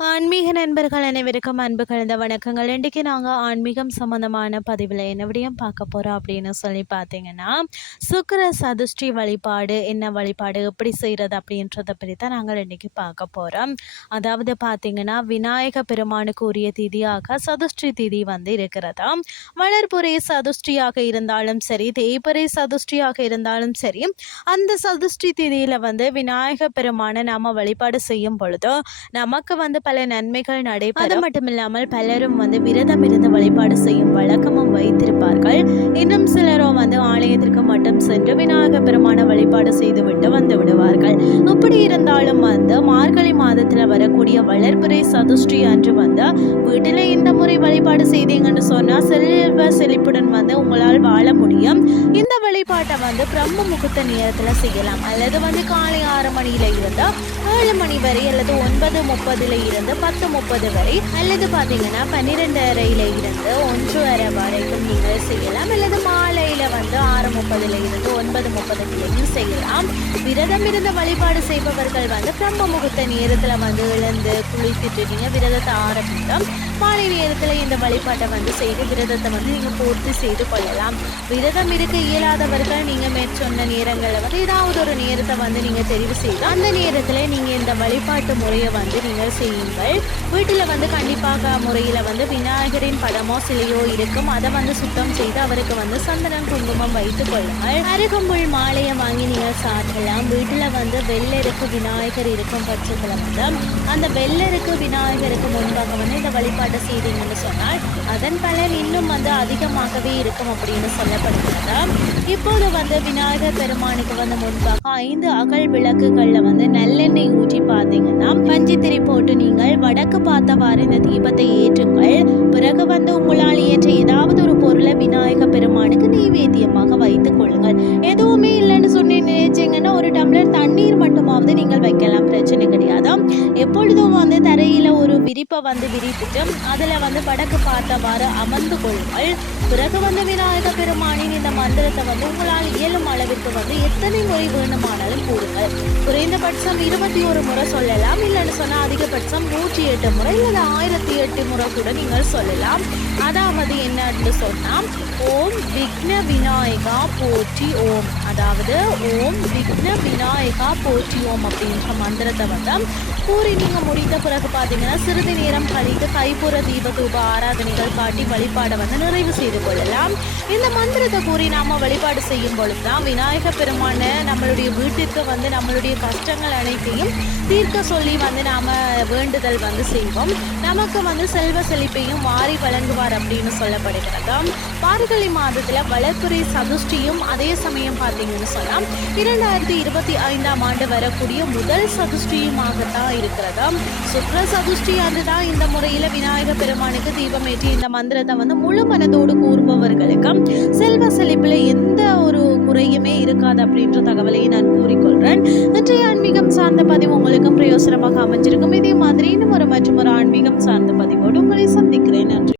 ஆன்மீக நண்பர்கள் அனைவருக்கும் அன்பு கலந்த வணக்கங்கள். இன்றைக்கு நாங்கள் ஆன்மீகம் சம்மந்தமான பதிவில் என்ன விடையும் பார்க்க போகிறோம் அப்படின்னு சொல்லி பார்த்தீங்கன்னா சுக்கிர சதுஷ்டி வழிபாடு என்ன வழிபாடு எப்படி செய்கிறது அப்படின்றத பற்றி தான் நாங்கள் இன்றைக்கி பார்க்க போகிறோம் அதாவது பார்த்தீங்கன்னா விநாயக பெருமானுக்கு உரிய திதியாக சதுஷ்டி திதி வந்து இருக்கிறதா? வளர்புரை சதுஷ்டியாக இருந்தாலும் சரி தேய்புரை சதுஷ்டியாக இருந்தாலும் சரி அந்த சதுஷ்டி திதியில் வந்து விநாயக பெருமானை நாம் வழிபாடு செய்யும் பொழுது நமக்கு வந்து பல நன்மைகள் நடைபெறும் அது மட்டும் இல்லாமல் பலரும் வந்து விரதம் இருந்து வழிபாடு செய்யும் வழக்கமும் வைத்திருப்பார்கள். இன்னும் சிலரோ வந்து ஆலயத்திற்கு மட்டும் சென்று விநாயக பெருமான வழிபாடு செய்துவிட்டு வந்து விடுவார்கள். இப்படி இருந்தாலும் வந்து மார்கழி மாதத்தில் வரக்கூடிய வளர்பிறை சதுஷ்டி அன்று வந்து வீட்டில் இந்த முறை வழிபாடு செய்தீங்கன்னு சொன்னால் செல்வ செழிப்புடன் வந்து உங்களால் வாழ முடியும். இந்த வழிபாட்டை வந்து பிரம்ம முகூர்த்த நேரத்தில் செய்யலாம். அல்லது வந்து காலை ஆறு மணியில இருந்து ஏழு மணி வரை அல்லது ஒன்பது முப்பதுல இருந்து பத்து முப்பது வரை அல்லது பார்த்தீங்கன்னா பன்னிரெண்டரையில இருந்து ஒன்று அரை வரைக்கும் நீங்கள் செய்யலாம். அல்லது மாலையில வந்து ஆறு முப்பதுல இருந்து ஒன்பது முப்பதுலையும் செய்யலாம். விரதம் இருந்து வழிபாடு செய்பவர்கள் வந்து பிரம்ம முகூர்த்த நேரத்தில் வந்து எழுந்து குளித்துட்டு நீங்கள் விரதத்தை ஆரம்பித்தோம் மாலை நேரத்தில் இந்த வழிபாட்டை வந்து செய்து விரதத்தை வந்து நீங்கள் பூர்த்தி செய்து கொள்ளலாம். விரதம் இருக்க இயலாதவர்கள் நீங்கள் மேற்சொன்ன நேரங்களில் வந்து ஏதாவது ஒரு நேரத்தை வந்து நீங்கள் தெரிவு செய்து அந்த நேரத்தில் நீங்கள் இந்த வழிபாட்டு முறையை வந்து நீங்கள் செய்யுங்கள் வீட்டில் வந்து கண்டிப்பாக முறையில் வந்து விநாயகரின் படமோ சிலையோ இருக்கும். அதை வந்து சுத்தம் செய்து அவருக்கு வந்து சந்தனம் குங்குமம் வைத்துக் கொள்ளுங்கள். அருகம்புல் மாலையை வாங்கி நீங்கள் சாப்பிடலாம். வீட்டில் வந்து வெள்ளருக்கு விநாயகர் இருக்கும் பட்சத்தில் வந்து அந்த வெள்ளருக்கு விநாயகருக்கு முன்பாக வந்து இந்த வழிபாட்டை செய்தீங்கன்னு சொன்னால் அதன் பலன் இன்னும் வந்து அதிகமாகவே இருக்கும் அப்படின்னு சொல்லப்படுகிறது. இப்போது வந்து விநாயகர் பெருமானுக்கு வந்து முன்பாக ஐந்து அகல் விளக்குகளில் வந்து நல்லெண்ணெய் ஊற்றி பார்த்தீங்கன்னா நீங்கள் வடக்கு பார்த்தவாறு இந்த தீபத்தை ஏற்றுங்கள். தண்ணீர் மட்டுமாவது நீங்கள் வைக்கலாம். பிரச்சனை கிடையாது. எப்பொழுதும் வந்து தரையில் ஒரு விரிப்பை வந்து விரித்துட்டு அதில் வந்து வடக்கு பார்த்தவாறு அமர்ந்து கொள்ளுங்கள். பிறகு வந்து விநாயக பெருமானின் இந்த மந்திரத்தை வந்து உங்களால் இயலும் அளவிற்கு வந்து எத்தனை முறை வேண்டுமானாலும் கூறுங்கள். குறைந்தபட்சம் இருபத்தி ஒரு முறை சொல்லலாம். இல்லைன்னு சொன்னால் அதிகபட்சம் நூற்றி எட்டு முறை இல்லை ஆயிரத்தி எட்டு முறை கூட நீங்கள் சொல்லலாம். அதாவது என்னன்னு சொன்னால் ஓம் விக்ன விநாயகா போற்றி ஓம். அதாவது ஓம் விக்ன விநாயகா போற்றி ஓம் அப்படின்ற மந்திரத்தை வந்து கூறி நீங்கள் முடித்த பிறகு பார்த்தீங்கன்னா சிறிது நேரம் கழித்து கைப்புற தீபதூப ஆராதனைகள் காட்டி வழிபாடை வந்து நிறைவு செய்து கொள்ளலாம் இந்த மந்திரத்தை கூறி நாம் வழிபாடு செய்யும் பொழுது தான் விநாயக பெருமான நம்மளுடைய வீட்டிற்கு வந்து நம்மளுடைய கஷ்டங்கள் அனைத்தையும் தீர்க்க சொல்லி வந்து நாம் வேண்டுதல் வந்து செய்வோம் நமக்கு வந்து செல்வ செழிப்பையும் வாரி வழங்குவார் அப்படின்னு சொல்லப்படுகிறது மார்கழி மாதத்தில் வளர்ப்புறை சதுஷ்டியும் அதே சமயம் பார்த்தீங்கன்னு சொன்னால் இரண்டாயிரத்தி இருபத்தி ஐந்தாம் ஆண்டு வரக்கூடிய முதல் சதுஷ்டியுமாகத்தான் இருக்கிறதா? சுக்ர சதுஷ்டி அன்று தான் இந்த முறையில் விநாயக பெருமானுக்கு தீபமேற்றி இந்த மந்திரத்தை வந்து முழு மனதோடு கூறுபவர்களுக்கு செல்வ செழிப்பில் எந்த ஒரு குறையுமே இருக்காது அப்படின்ற தகவலையும் நான் கூறிக்கொள்கிறேன் இன்றைய ஆன்மீகம் சார்ந்த பதிவு உங்களுக்கும் பிரயோசனமாக அமைஞ்சிருக்கும். இதே மாதிரி இன்னும் ஒரு மற்றும் ஒரு ஆன்மீகம் சார்ந்த பதிவோடு உங்களை சந்திக்கிறேன். நன்றி.